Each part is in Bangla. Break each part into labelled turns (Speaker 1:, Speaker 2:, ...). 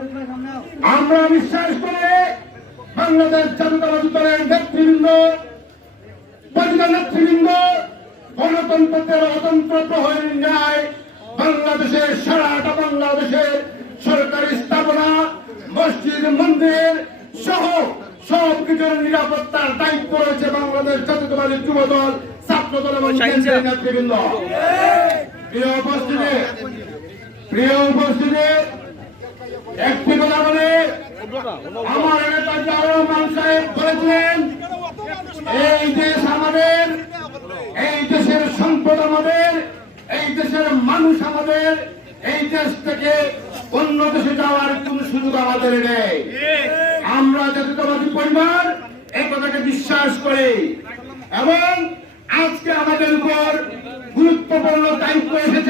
Speaker 1: আমরা বিশ্বাস করে বাংলাদেশ জাতীয়তাবাদী দলের নেতৃবৃন্দ পরিবার নেতৃবৃন্দ গণতন্ত্রের অতন্ত্র প্রহরী ন্যায় বাংলাদেশের সারাটা বাংলাদেশের সরকারি স্থাপনা মসজিদ মন্দির সহ সব কিছুর নিরাপত্তার দায়িত্ব রয়েছে বাংলাদেশ জাতীয়তাবাদী যুব দল ছাত্র দল এবং নেতৃবৃন্দ। প্রিয় উপস্থিতি প্রিয় উপস্থিতি একটি কথা বলে আমার নেতা জাওয়া রহমান সাহেব বলেছিলেন, এই দেশ আমাদের, এই দেশের সম্পদ আমাদের, এই দেশের মানুষ আমাদের, এই দেশ থেকে অন্য দেশে যাওয়ার কোন সুযোগ আমাদের নেই। আমরা জাতীয়তাবাদী পরিবার এই কথাকে বিশ্বাস করি এবং আজকে আমাদের উপর গুরুত্বপূর্ণ দায়িত্ব এসেছে।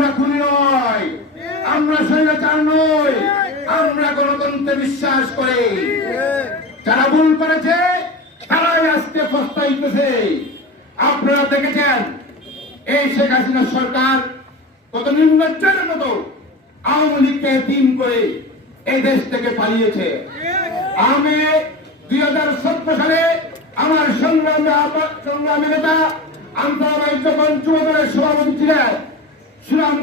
Speaker 1: আমরা খুনি নয়। আমরা স্বৈরাচার নই। আমরা গণতন্ত্রে বিশ্বাস করি। যারা ভুল করেছে, তারাই আজকে পস্তাইতেছে আপনারা দেখেছেন, এই শেখ হাসিনা সরকার কত নির্লজ্জের মতো আওয়ামী লীগকে তিন করে এই দেশ থেকে পালিয়েছে। আমি দুই হাজার সতেরো সালে আমার সংগ্রামী সংগ্রামী নেতা আন্তর্জাতিক যখন 술 안